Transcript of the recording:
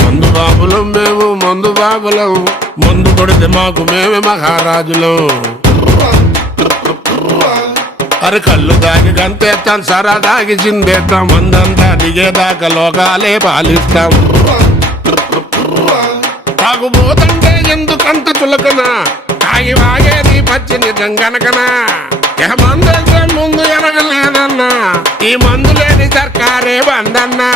మందు బాబులం మేము మందు బాబులం, మందు కొడితే మాకు మేమే మహారాజులం. అరే కళ్ళు దాగి గంతేస్తాం, సరా దాగి చిందేస్తాం, మందంతా దిగేదాకా లోకాలే పాలిస్తాం. తాగుబోతంటే ఎందుకంత చులకనా, తాగి వాగేది పచ్చిని గంగనకనా. మందంటే ముందు ఎనగలేదన్నా, ఈ మందు లేని సర్కారే బందన్నా.